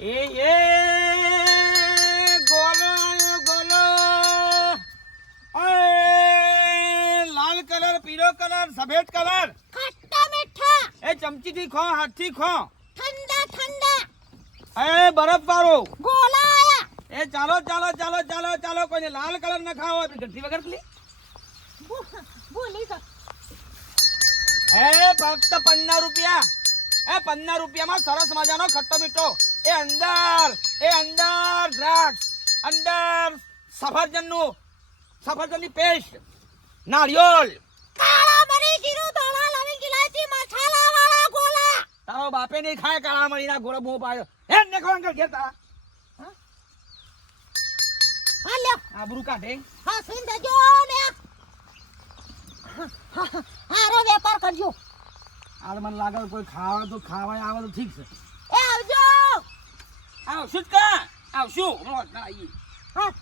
એ એ ગોલો આયો ગોલો ઓય લાલ કલર પીળો કલર સફેદ કલર ખટ્ટા મીઠા એ ચમચીથી ખો હાથથી ખો ઠંડા ઠંડા એ બરફ વાળો ગોલા આયા એ ચાલો ચાલો ચાલો ચાલો ચાલો કોઈને લાલ કલર ન ખાવો હોય ગઢી વગર પેલી ભૂ- ભૂલી ગયો એ ફક્ત પન્ના રૂપિયા એ પન્ના રૂપિયામાં સરસ મજાનો ખટ્ટો મીઠો એ અંદર એ અંદર દ્રાક્ષ અંદર સફરજનનું સફરજનની પેસ્ટ નારિયેળ કાળા મરી જીરું ધોળા લવિંગ ઇલાયચી મસાલા વાળા ગોલા. તારો બાપે નહીં ખાય કાળા મરીના ગોળો મોં પાડ્યો. હે ને અંકલ ઘેર તારા? હા લ્યો. આબરૂ કાઢે હા. સુન દેજો ને. હારો વેપાર કરજો. હાલ મને લાગે કોઈ ખાવા તો ખાવા આવે તો ઠીક છે. આવશું જ કા આવશું રોજ ના આવીએ હા